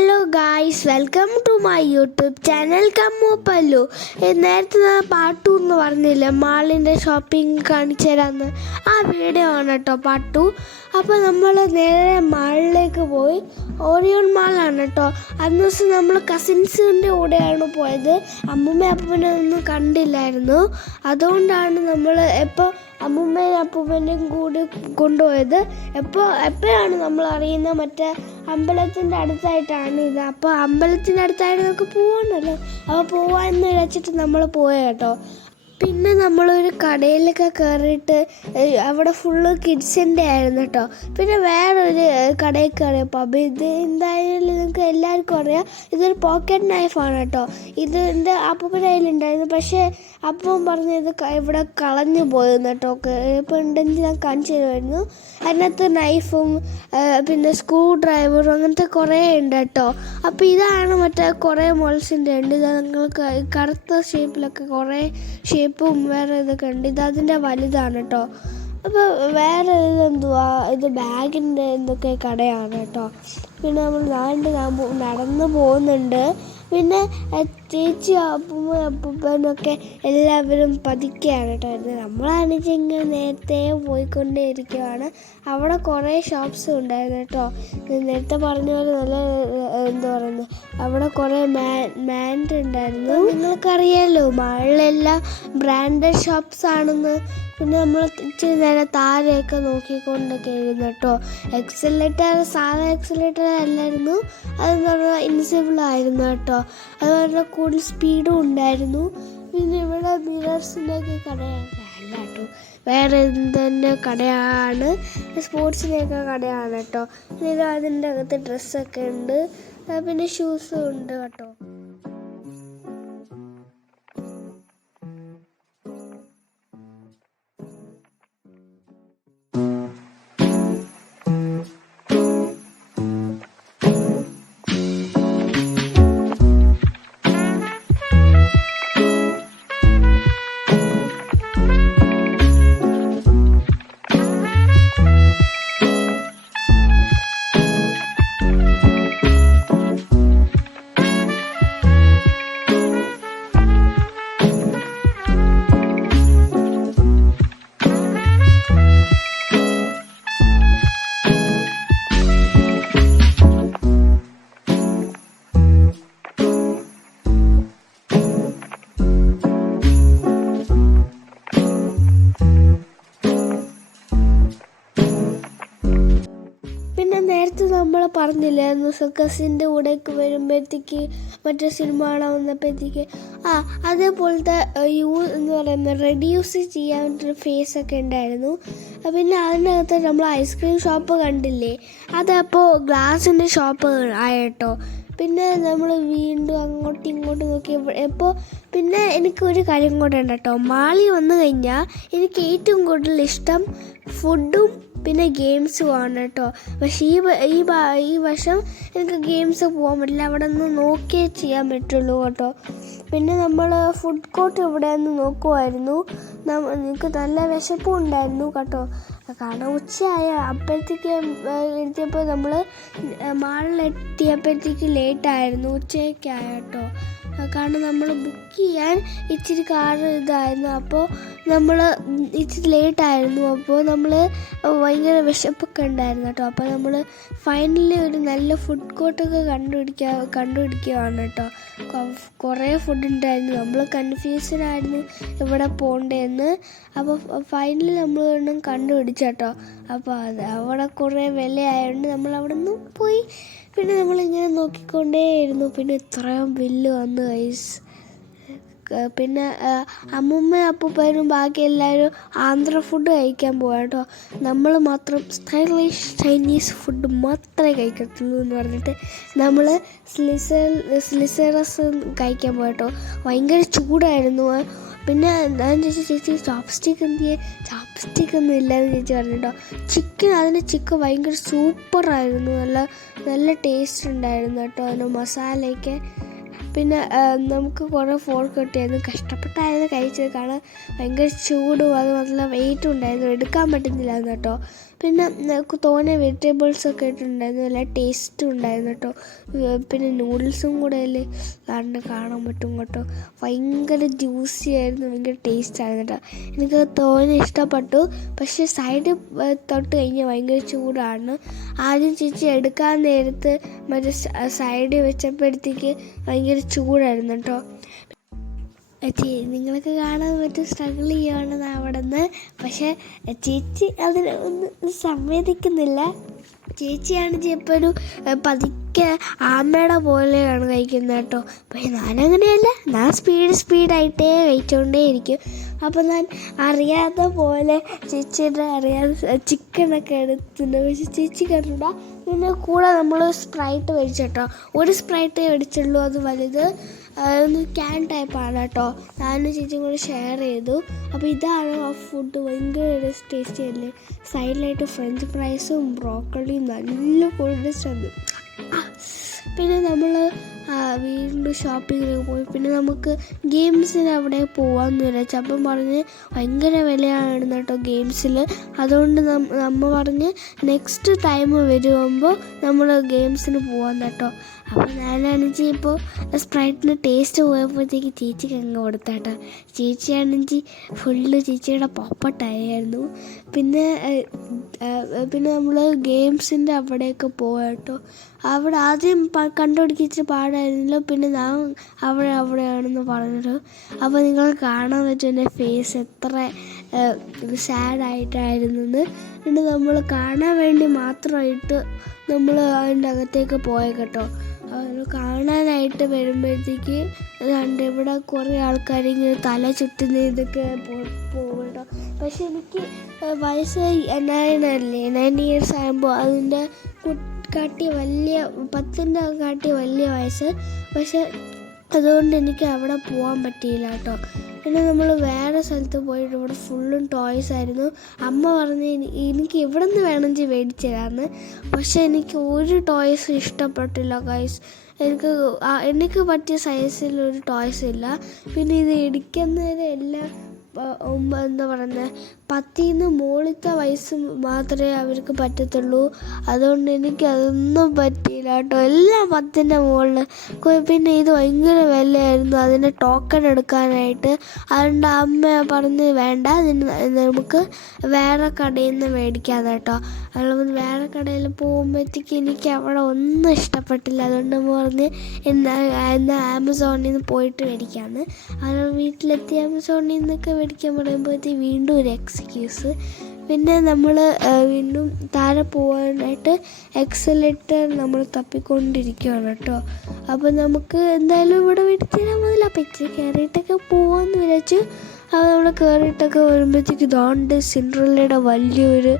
Hello guys, welcome to my YouTube channel കമ്മൂപ്പല്ലു. നേരത്തെ ഞാൻ പാട്ടു എന്ന് പറഞ്ഞില്ലേ, മാളിൻ്റെ ഷോപ്പിംഗ് കാണിച്ചു തരാമെന്ന്. ആ വീഡിയോ ആണ് കേട്ടോ പാട്ടു. അപ്പോൾ നമ്മൾ നേരെ മാളിലേക്ക് പോയി. ഓറിയോൺ മാളാണ് കേട്ടോ. അന്ന് ദിവസം നമ്മൾ കസിൻസിൻ്റെ കൂടെയാണ് പോയത്. അമ്മൂമ്മ അപ്പൂപ്പനെ ഒന്നും കണ്ടില്ലായിരുന്നു. അതുകൊണ്ടാണ് നമ്മൾ അമ്മൂമ്മയും അപ്പൂപ്പനെയും കൂടി കൊണ്ടുപോയത്. എപ്പോഴാണ് നമ്മൾ അറിയുന്നത്, മറ്റേ അമ്പലത്തിൻ്റെ അടുത്തായിട്ടാണ് ഇത്. അപ്പോൾ അമ്പലത്തിൻ്റെ അടുത്തായിട്ട് നമുക്ക് പോകണമല്ലോ. അപ്പോൾ പോകാമെന്ന് വെച്ചിട്ട് നമ്മൾ പോയ കേട്ടോ. പിന്നെ നമ്മളൊരു കടയിലൊക്കെ കയറിയിട്ട് അവിടെ ഫുള്ള് കിഡ്സിൻ്റെ ആയിരുന്നു കേട്ടോ. പിന്നെ വേറൊരു കടയിൽ കയറിയപ്പോൾ അപ്പോൾ ഇത് എന്തായാലും നിങ്ങൾക്ക് എല്ലാവർക്കും അറിയാം, ഇതൊരു പോക്കറ്റ് നൈഫാണ് കേട്ടോ. ഇത് എൻ്റെ അപ്പൂപ്പൻ്റെ കയ്യിലുണ്ടായിരുന്നു. പക്ഷേ അപ്പം പറഞ്ഞ് ഇത് ഇവിടെ കളഞ്ഞു പോയെന്ന് കേട്ടോ. ഇപ്പോൾ ഉണ്ടെങ്കിൽ ഞാൻ കാണിച്ചു തരുമായിരുന്നു. അതിനകത്ത് നൈഫും പിന്നെ സ്ക്രൂ ഡ്രൈവറും അങ്ങനത്തെ കുറേ ഉണ്ട് കേട്ടോ. അപ്പോൾ ഇതാണ് മറ്റേ കുറേ മോൾസിൻ്റെ ഉണ്ട്. ഇത് നിങ്ങൾക്ക് കറുത്ത ഷേപ്പിലൊക്കെ കുറേ ഷേപ്പും വേറെ ഇതൊക്കെ ഉണ്ട്. ഇതതിൻ്റെ വലുതാണ് കേട്ടോ. അപ്പോൾ വേറെ ഇതെന്തുവാ, ഇത് ബാഗിൻ്റെ എന്തൊക്കെ കടയാണ് കേട്ടോ. പിന്നെ നമ്മൾ നടന്ന് പോകുന്നുണ്ട്. പിന്നെ ചേച്ചി അപ്പൂപ്പനൊക്കെ എല്ലാവരും പതുക്കെയാണ് കേട്ടോ. നമ്മളാണെങ്കിൽ ഇങ്ങനെ നേരത്തെ പോയിക്കൊണ്ടേ ഇരിക്കുവാണ്. അവിടെ കുറേ ഷോപ്സ് ഉണ്ടായിരുന്നു കേട്ടോ. നേരത്തെ പറഞ്ഞ പോലെ നല്ല എന്താ പറയുന്നത്, അവിടെ കുറേ മാൻഡ് ഉണ്ടായിരുന്നു. നിങ്ങൾക്കറിയാമല്ലോ മാളിലെല്ലാം ബ്രാൻഡഡ് ഷോപ്സ് ആണെന്ന്. പിന്നെ നമ്മൾ ഇച്ചിരി നേരം താരയൊക്കെ നോക്കിക്കൊണ്ടൊക്കെ ഇരുന്നു കേട്ടോ. സാധാ എക്സലേറ്റർ അല്ലായിരുന്നു, അതെന്ന് പറഞ്ഞാൽ ഇൻസിബിൾ ആയിരുന്നു കേട്ടോ. അതുപോലെ കൂടുതൽ സ്പീഡും ഉണ്ടായിരുന്നു. പിന്നെ ഇവിടെ മിറേഴ്സിൻ്റെയൊക്കെ കടയാണ് അല്ല കേട്ടോ, വേറെ തന്നെ കടയാണ്, സ്പോർട്സിൻ്റെയൊക്കെ കടയാണ് കേട്ടോ. പിന്നെ അതിൻ്റെ അകത്ത് ഡ്രസ്സൊക്കെ ഉണ്ട്, പിന്നെ ഷൂസും ഉണ്ട് കേട്ടോ. പിന്നെ നേരത്തെ നമ്മൾ പറഞ്ഞില്ലായിരുന്നു സർക്കസിൻ്റെ കൂടെയൊക്കെ വരുമ്പോഴത്തേക്ക് മറ്റേ സിനിമ കാണാൻ വന്നപ്പോഴത്തേക്ക് അതേപോലത്തെ എന്ന് പറയുന്നത് റെഡ്യൂസ് ചെയ്യാൻ വേണ്ടിയൊരു ഫേസൊക്കെ ഉണ്ടായിരുന്നു. പിന്നെ അതിനകത്ത് നമ്മൾ ഐസ്ക്രീം ഷോപ്പ് കണ്ടില്ലേ, അതപ്പോൾ ഗ്ലാസിൻ്റെ ഷോപ്പ് ആയിട്ടോ. പിന്നെ നമ്മൾ വീണ്ടും അങ്ങോട്ടും ഇങ്ങോട്ടും നോക്കി പിന്നെ എനിക്കൊരു കാര്യം കൂടെ ഉണ്ട് കേട്ടോ. മാളി വന്നു കഴിഞ്ഞാൽ എനിക്ക് ഏറ്റവും കൂടുതൽ ഇഷ്ടം ഫുഡും പിന്നെ ഗെയിംസും ആണ് കേട്ടോ. പക്ഷേ ഈ വർഷം എനിക്ക് ഗെയിംസ് പോകാൻ പറ്റില്ല, അവിടെ നിന്ന് നോക്കിയേ ചെയ്യാൻ പറ്റുള്ളൂ കേട്ടോ. പിന്നെ നമ്മൾ ഫുഡ് കോർട്ട് ഇവിടെ നിന്ന് നോക്കുമായിരുന്നു. എനിക്ക് നല്ല വിശപ്പും ഉണ്ടായിരുന്നു കേട്ടോ. കാരണം ഉച്ചയായ അപ്പോഴത്തേക്ക് എത്തിയപ്പോൾ നമ്മൾ മാളിലെത്തിയപ്പോഴത്തേക്ക് ലേറ്റായിരുന്നു, ഉച്ചയൊക്കെ ആയ കേട്ടോ. കാരണം നമ്മൾ ബുക്ക് ചെയ്യാൻ ഇച്ചിരി ഇതായിരുന്നു. അപ്പോൾ നമ്മൾ ഇച്ചിരി ലേറ്റായിരുന്നു. അപ്പോൾ നമ്മൾ ഭയങ്കര വിശപ്പൊക്കെ ഉണ്ടായിരുന്നു കേട്ടോ. അപ്പോൾ നമ്മൾ ഫൈനലി ഒരു നല്ല ഫുഡ് കോർട്ടൊക്കെ കണ്ടുപിടിക്കുകയാണ് കേട്ടോ. കുറേ ഫുഡ് ഉണ്ടായിരുന്നു. നമ്മൾ കൺഫ്യൂഷനായിരുന്നു ഇവിടെ പോകേണ്ടതെന്ന്. അപ്പോൾ ഫൈനലി നമ്മൾ ഒന്നും കണ്ടുപിടിച്ചു കേട്ടോ. അപ്പോൾ അവിടെ കുറേ വിലയായതുകൊണ്ട് നമ്മൾ അവിടെ നിന്ന് പോയി. പിന്നെ നമ്മളിങ്ങനെ നോക്കിക്കൊണ്ടേയിരുന്നു. പിന്നെ ഇത്രയും ബില്ല് വന്നു ഗൈസ്. പിന്നെ അമ്മൂമ്മയും അപ്പൂപ്പനും ബാക്കി എല്ലാവരും ആന്ധ്ര ഫുഡ് കഴിക്കാൻ പോകാം കേട്ടോ. നമ്മൾ മാത്രം സ്റ്റൈലിഷ് ചൈനീസ് ഫുഡ് മാത്രമേ കഴിക്കത്തുള്ളൂ എന്ന് പറഞ്ഞിട്ട് നമ്മൾ സ്ലിസറസ് കഴിക്കാൻ പോകാം കേട്ടോ. ഭയങ്കര ചൂടായിരുന്നു. പിന്നെ ഞാൻ ചേച്ചി ചോപ്സ്റ്റിക്ക് ചോപ്സ്റ്റിക്കൊന്നും ഇല്ലയെന്ന് ചേച്ചി പറഞ്ഞു കേട്ടോ. അതിൻ്റെ ചിക്കൻ ഭയങ്കര സൂപ്പറായിരുന്നു, നല്ല ടേസ്റ്റ് ഉണ്ടായിരുന്നു കേട്ടോ. അതിൻ്റെ മസാലയൊക്കെ. പിന്നെ നമുക്ക് കുറേ ഫോർക്ക് കിട്ടിയായിരുന്നു. കഷ്ടപ്പെട്ടായിരുന്നു കഴിച്ചത്, കാരണം ഭയങ്കര ചൂടും അത് നല്ല വെയിറ്റും ഉണ്ടായിരുന്നു, എടുക്കാൻ പറ്റുന്നില്ലായിരുന്നു കേട്ടോ. പിന്നെ തോനെ വെജിറ്റബിൾസൊക്കെ ഇട്ടുണ്ടായിരുന്നു, നല്ല ടേസ്റ്റും ഉണ്ടായിരുന്നു കേട്ടോ. പിന്നെ നൂഡിൽസും കൂടെ അതിൽ കണ്ട് കാണാൻ പറ്റും കേട്ടോ. ഭയങ്കര ജ്യൂസി ആയിരുന്നു, ഭയങ്കര ടേസ്റ്റ് ആയിരുന്നു കേട്ടോ. എനിക്ക് തോനെ ഇഷ്ടപ്പെട്ടു. പക്ഷേ സൈഡ് തൊട്ട് കഴിഞ്ഞാൽ ഭയങ്കര ചൂടാണ്. ആദ്യം ചേച്ചി എടുക്കാൻ നേരത്ത് മറ്റേ സൈഡ് വെച്ചപ്പോഴത്തേക്ക് ഭയങ്കര ചൂടായിരുന്നു കേട്ടോ. നിങ്ങൾക്ക് കാണാൻ പറ്റും സ്ട്രഗിൾ ചെയ്യുകയാണെന്ന് അവിടെ നിന്ന്. പക്ഷേ ചേച്ചി അതിന് ഒന്നും സമ്മതിക്കുന്നില്ല. ചേച്ചിയാണെങ്കിൽ ഇപ്പോൾ ഒരു പതുക്കെ ആമയുടെ പോലെയാണ് കഴിക്കുന്നത് കേട്ടോ. പക്ഷേ ഞാനങ്ങനെയല്ല, ഞാൻ സ്പീഡായിട്ടേ കഴിച്ചുകൊണ്ടേ ഇരിക്കും. അപ്പോൾ ഞാൻ അറിയാത്ത പോലെ ചേച്ചിയുടെ അറിയാതെ ചിക്കനൊക്കെ എടുത്തിട്ടുണ്ട്. പക്ഷേ ചേച്ചി കണ്ടിട്ടാ. പിന്നെ കൂടെ നമ്മൾ സ്പ്രൈറ്റ് മേടിച്ചു കേട്ടോ. ഒരു സ്പ്രൈറ്റേ മേടിച്ചുള്ളൂ, അത് വലുത് ഒന്ന് ക്യാൻ ടൈപ്പാണ് കേട്ടോ. ഞാനും ചേച്ചിയും കൂടെ ഷെയർ ചെയ്തു. അപ്പോൾ ഇതാണ് ആ ഫുഡ്, ഭയങ്കര ടേസ്റ്റി അല്ലേ. സൈഡിലായിട്ട് ഫ്രഞ്ച് ഫ്രൈസും ബ്രോക്കോളിയും നല്ല ഫുഡ് ശ്രദ്ധ. പിന്നെ നമ്മൾ വീണ്ടും ഷോപ്പിങ്ങിലേക്ക് പോയി. പിന്നെ നമുക്ക് ഗെയിംസിന് അവിടെ പോകാമെന്ന് വിചാരിച്ചു. അപ്പം പറഞ്ഞ് ഭയങ്കര വിലയാണ് കേട്ടോ ഗെയിംസിൽ. അതുകൊണ്ട് നമ്മൾ പറഞ്ഞ് നെക്സ്റ്റ് ടൈം വരുമ്പോൾ നമ്മൾ ഗെയിംസിന് പോകാം കേട്ടോ. അപ്പോൾ ഞാനാണെങ്കിൽ ഇപ്പോൾ സ്പ്രൈറ്റിന് ടേസ്റ്റ് പോയപ്പോഴത്തേക്ക് ചേച്ചിക്ക് അങ്ങ് കൊടുത്താട്ടോ. ചേച്ചിയാണെങ്കിൽ ഫുള്ള് ചേച്ചിയുടെ പോപ്പട്ടായിരുന്നു. പിന്നെ നമ്മൾ ഗെയിംസിൻ്റെ അവിടെയൊക്കെ പോകാട്ടോ. അവിടെ ആദ്യം കണ്ടുപിടിച്ചിട്ട് പാടായിരുന്നല്ലോ. പിന്നെ ഞാൻ അവിടെയാണെന്ന് പറഞ്ഞത്. അപ്പോൾ നിങ്ങൾ കാണാൻ പറ്റും എൻ്റെ ഫേസ് എത്ര സാഡായിട്ടായിരുന്നെന്ന്. പിന്നെ നമ്മൾ കാണാൻ വേണ്ടി മാത്രമായിട്ട് നമ്മൾ അതിൻ്റെ അകത്തേക്ക് പോയ കേട്ടോ. കാണാനായിട്ട് വരുമ്പോഴത്തേക്ക് ഇവിടെ കുറേ ആൾക്കാരിങ്ങനെ തല ചുറ്റുന്ന ഇതൊക്കെ പോകും കേട്ടോ. പക്ഷെ എനിക്ക് വയസ്സ് 9 ഇയേഴ്സ് ആകുമ്പോൾ അതിൻ്റെ വലിയ 10ൻ്റെ കാട്ടി വലിയ വയസ്സ്. പക്ഷെ അതുകൊണ്ട് എനിക്ക് അവിടെ പോകാൻ പറ്റിയില്ല കേട്ടോ. പിന്നെ നമ്മൾ വേറെ സ്ഥലത്ത് പോയിട്ട് ഇവിടെ ഫുള്ളും ടോയ്സ് ആയിരുന്നു. അമ്മ പറഞ്ഞ് എനിക്ക് ഇവിടെ നിന്ന് വേണമെങ്കിൽ മേടിച്ചു തരാമെന്ന്. പക്ഷെ എനിക്ക് ഒരു ടോയ്സും ഇഷ്ടപ്പെട്ടില്ല ഗൈസ്. എനിക്ക് പറ്റിയ സൈസിലൊരു ടോയ്സ് ഇല്ല. പിന്നെ ഇത് ഇടിക്കുന്നത് എല്ലാം എന്താ പറയുന്നത് 10-ന് മുകളിലത്തെ വയസ്സ് മാത്രമേ അവർക്ക് പറ്റത്തുള്ളൂ. അതുകൊണ്ട് എനിക്ക് അതൊന്നും പറ്റിയില്ല കേട്ടോ. എല്ലാം 10ൻ്റെ മുകളിൽ. പിന്നെ ഇത് ഭയങ്കര വിലയായിരുന്നു അതിൻ്റെ ടോക്കൺ എടുക്കാനായിട്ട്. അതുകൊണ്ട് അമ്മ പറഞ്ഞ് വേണ്ട, നമുക്ക് വേറെ കടയിൽ നിന്ന് മേടിക്കാം കേട്ടോ. അതുകൊണ്ട് വേറെ കടയിൽ പോകുമ്പോഴത്തേക്ക് എനിക്ക് അവിടെ ഒന്നും ഇഷ്ടപ്പെട്ടില്ല. അതുകൊണ്ട് അമ്മ പറഞ്ഞ് എന്നാൽ ആമസോണിൽ നിന്ന് പോയിട്ട് മേടിക്കാമെന്ന്. അതുകൊണ്ട് വീട്ടിലെത്തി ആമസോണിൽ നിന്നൊക്കെ മേടിക്കാൻ പറയുമ്പോഴത്തേക്ക് വീണ്ടും ഒരു എക്സ്ക്യൂസ്. പിന്നെ നമ്മൾ വീണ്ടും താഴെ പോകാനായിട്ട് എക്സലേറ്റർ നമ്മൾ തപ്പിക്കൊണ്ടിരിക്കുകയാണ് കേട്ടോ. അപ്പോൾ നമുക്ക് എന്തായാലും ഇവിടെ മേടിച്ച് തരാൻ മതില്ല. അപ്പോൾ ഇച്ചിരി കയറിയിട്ടൊക്കെ പോകാമെന്ന് വിചാരിച്ചു. അത് നമ്മൾ കയറിയിട്ടൊക്കെ വരുമ്പോഴത്തേക്ക് ദോണ്ട് സിൻഡ്രല്ലയുടെ വലിയൊരു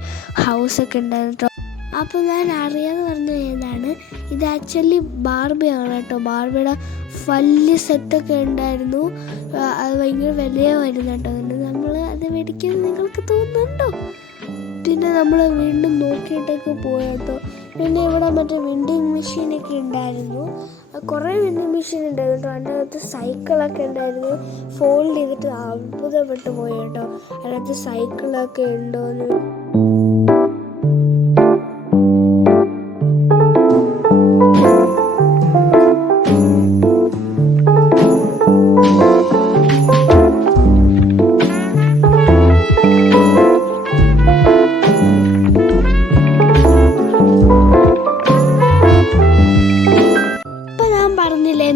ഹൗസൊക്കെ ഉണ്ടായിരുന്നു കേട്ടോ. അപ്പോൾ ഞാൻ അറിയാതെ പറഞ്ഞു ഏതാണ് ഇത്. ആക്ച്വലി ബാർബിയാണ് കേട്ടോ. ബാർബിയുടെ വലിയ സെറ്റൊക്കെ ഉണ്ടായിരുന്നു. അത് ഭയങ്കര വിലയായിരുന്നു കേട്ടോ. അതുകൊണ്ട് നമ്മൾ അത് മേടിക്കുമെന്ന് നിങ്ങൾക്ക് തോന്നുന്നുണ്ടോ? പിന്നെ നമ്മൾ വീണ്ടും നോക്കിയിട്ടൊക്കെ പോയിട്ടോ. പിന്നെ ഇവിടെ മറ്റേ വെൻഡിങ് മെഷീനൊക്കെ ഉണ്ടായിരുന്നു. കുറേ വെൻഡിങ് മെഷീൻ ഉണ്ടായിരുന്നു കേട്ടോ. അതിൻ്റെ അകത്ത് സൈക്കിളൊക്കെ ഉണ്ടായിരുന്നു. ഫോൾഡ് ചെയ്തിട്ട് അത്ഭുതപ്പെട്ട് പോയി കേട്ടോ. അതിനകത്ത് സൈക്കിളൊക്കെ ഉണ്ടോയെന്ന്.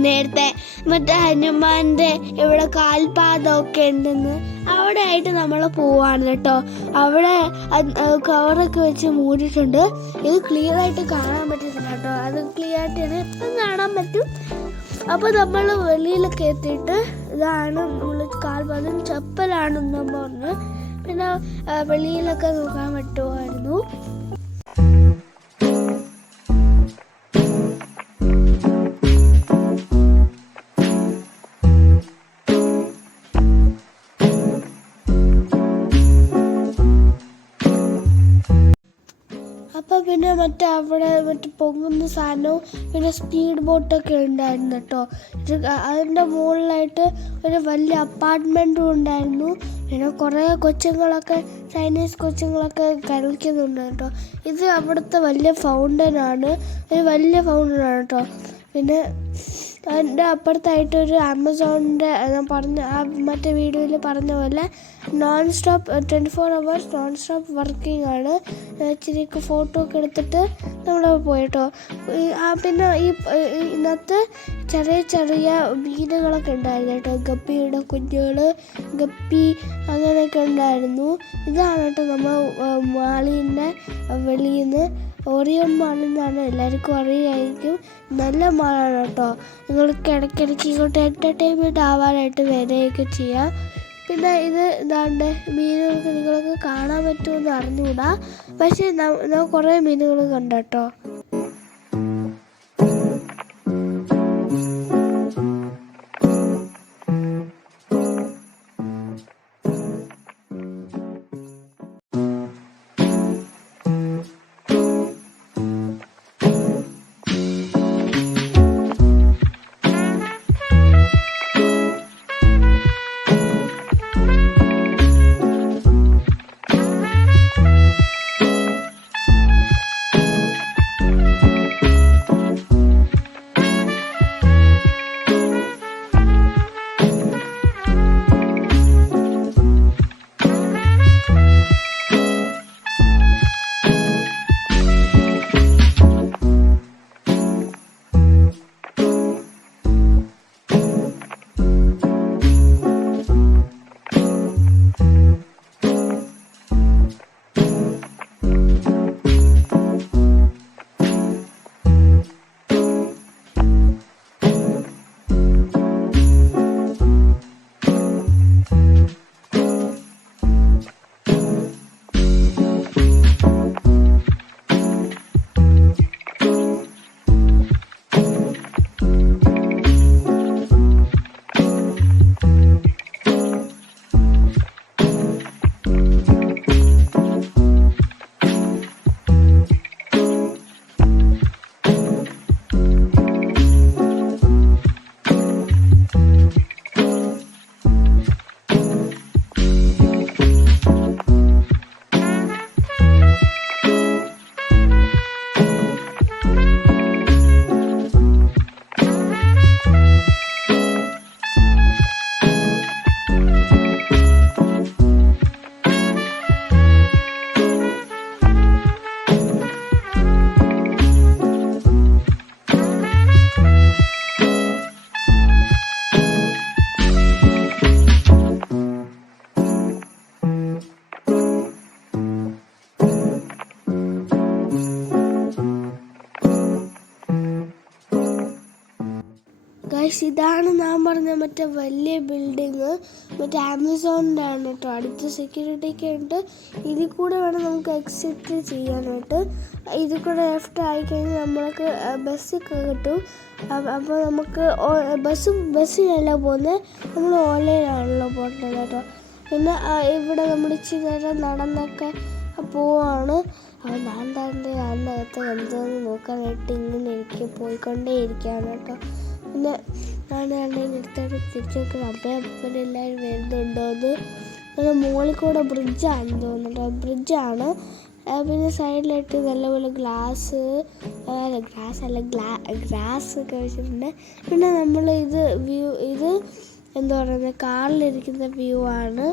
നേരത്തെ മറ്റേ ഹനുമാൻ്റെ ഇവിടെ കാൽപാദമൊക്കെ ഉണ്ടെന്ന്. അവിടെ ആയിട്ട് നമ്മൾ പോവാണ് കേട്ടോ. അവിടെ കവറൊക്കെ വെച്ച് മൂടിയിട്ടുണ്ട്. ഇത് ക്ലിയർ ആയിട്ട് കാണാൻ പറ്റുന്നില്ല കേട്ടോ. അത് ക്ലിയർ ആയിട്ട് ഇപ്പം കാണാൻ പറ്റും. അപ്പോൾ നമ്മൾ വെളിയിലൊക്കെ എത്തിയിട്ട് ഇതാണ് നമ്മൾ കാൽപാദം ചപ്പലാണെന്ന് നമ്മൾ പറഞ്ഞു. പിന്നെ വെളിയിലൊക്കെ നോക്കാൻ പറ്റുമായിരുന്നു. അപ്പോൾ പിന്നെ മറ്റേ അവിടെ മറ്റേ പൊങ്ങുന്ന സാധനവും പിന്നെ സ്പീഡ് ബോട്ടൊക്കെ ഉണ്ടായിരുന്നു കേട്ടോ. അതിൻ്റെ മുകളിലായിട്ട് ഒരു വലിയ അപ്പാർട്ട്മെൻറ്റും ഉണ്ടായിരുന്നു. പിന്നെ കുറേ കൊച്ചുങ്ങളൊക്കെ ചൈനീസ് കൊച്ചുങ്ങളൊക്കെ കളിക്കുന്നുണ്ട് കേട്ടോ. ഇത് അവിടുത്തെ വലിയ ഫൗണ്ടനാണ്, ഒരു വലിയ ഫൗണ്ടനാണ് കേട്ടോ. പിന്നെ അതിൻ്റെ അപ്പുറത്തായിട്ടൊരു ആമസോണിൻ്റെ ഞാൻ പറഞ്ഞ മറ്റേ വീഡിയോയിൽ പറഞ്ഞ പോലെ non stop 24 hours non stop working ആണ്. ഇച്ചിരി ഫോട്ടോ ഒക്കെ എടുത്തിട്ട് നമ്മൾ പോയിട്ടോ. പിന്നെ ഇതിനകത്ത് ചെറിയ ചെറിയ മീനുകളൊക്കെ ഉണ്ടായിരുന്നു കേട്ടോ. ഗപ്പിയുടെ കുഞ്ഞുകൾ, ഗപ്പി അങ്ങനെയൊക്കെ ഉണ്ടായിരുന്നു. ഇതാണ് കേട്ടോ നമ്മൾ മാളിൻ്റെ വെളിയിൽ നിന്ന്, ഓറിയോൺ മാളിൽ നിന്നാണ്, എല്ലാവർക്കും അറിയായിരിക്കും. നല്ല മാളാണ് കേട്ടോ. നിങ്ങൾക്ക് ഇടയ്ക്കിടയ്ക്ക് ഇങ്ങോട്ട് എൻ്റർടൈൻമെൻറ്റ് ആവാനായിട്ട് വരികയൊക്കെ ചെയ്യാം. പിന്നെ ഇത് ഇതാണ്ട് മീനുകൾക്ക് നിങ്ങൾക്ക് കാണാൻ പറ്റുമെന്ന് അറിഞ്ഞുകൂടാ, പക്ഷേ ഞാൻ കുറേ മീനുകൾ കണ്ടു കേട്ടോ. ഗൈസ്, ഇതാണ് ഞാൻ പറഞ്ഞ മറ്റേ വലിയ ബിൽഡിങ്, മറ്റേ ആമസോണിൻ്റെ ആണ് കേട്ടോ. അടുത്ത സെക്യൂരിറ്റിക്ക് ഉണ്ട്. ഇതിൽ കൂടെ വേണം നമുക്ക് എക്സിറ്റ് ചെയ്യാനായിട്ട്. ഇതിൽ കൂടെ ലെഫ്റ്റ് ആയിക്കഴിഞ്ഞാൽ നമ്മൾക്ക് ബസ്സൊക്കെ കിട്ടും. അപ്പോൾ നമുക്ക് ബസ്സിലല്ല പോകുന്നത്, നമ്മൾ ഓൺലൈനാണല്ലോ പോകുന്നത് കേട്ടോ. പിന്നെ ഇവിടെ നമ്മൾ ഇച്ചിരി നേരം നടന്നൊക്കെ പോവാണ്. അപ്പോൾ ഞാൻ അതിൻ്റെ അകത്ത് എന്തോന്ന് നോക്കാനായിട്ട് ഇങ്ങനെ പോയിക്കൊണ്ടേ ഇരിക്കുകയാണ് കേട്ടോ. പിന്നെ ഞാൻ എടുത്തോട്ട് തിരിച്ചു നോക്കുന്നത് അപ്പനെല്ലാവരും വരുന്നുണ്ടോയെന്ന്. പിന്നെ മുകളിൽ കൂടെ ബ്രിഡ്ജാണെന്ന് തോന്നുന്നുണ്ടോ, ബ്രിഡ്ജാണ്. പിന്നെ സൈഡിലായിട്ട് നല്ലപോലെ ഗ്രാസ് ഒക്കെ വെച്ചിട്ടുണ്ട്. പിന്നെ നമ്മൾ ഇത് എന്താ പറയുന്നത്, കാറിലിരിക്കുന്ന വ്യൂ ആണ്.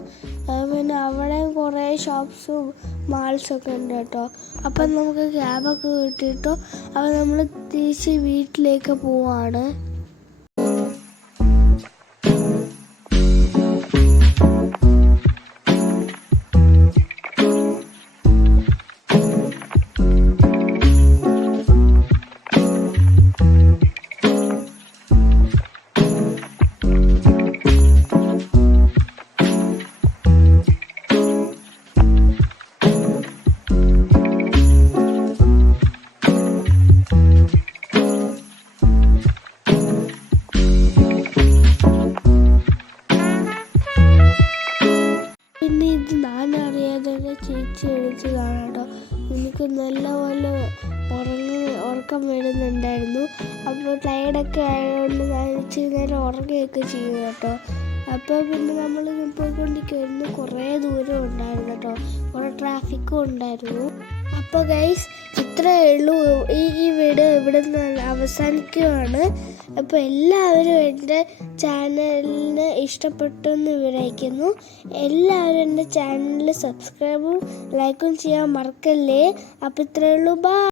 പിന്നെ അവിടെ കുറേ ഷോപ്സും മാൾസൊക്കെ ഉണ്ട് കേട്ടോ. അപ്പം നമുക്ക് ക്യാബൊക്കെ കിട്ടിയിട്ടോ. അപ്പം നമ്മൾ തിരിച്ച് വീട്ടിലേക്ക് പോവാണ്. ടയർഡൊക്കെ ആയതുകൊണ്ട് ഞാൻ ഇച്ചിരി നേരം ഉറങ്ങുകയൊക്കെ ചെയ്തു കേട്ടോ. അപ്പോൾ പിന്നെ നമ്മൾ പോയിക്കൊണ്ടിരിക്കുമായിരുന്നു. കുറേ ദൂരം ഉണ്ടായിരുന്നു കേട്ടോ, കുറേ ട്രാഫിക്കും ഉണ്ടായിരുന്നു. അപ്പോൾ ഗൈസ് ഇത്രയേ ഉള്ളൂ. ഈ വീഡിയോ ഇവിടെ നിന്ന് അവസാനിക്കുകയാണ്. അപ്പോൾ എല്ലാവരും എൻ്റെ ചാനലിന് ഇഷ്ടപ്പെട്ടെന്ന് വിചാരിക്കുന്നു. എല്ലാവരും എൻ്റെ ചാനൽ സബ്സ്ക്രൈബും ലൈക്കും ചെയ്യാൻ മറക്കല്ലേ. അപ്പോൾ ഇത്രയേ ഉള്ളൂ. ബൈ.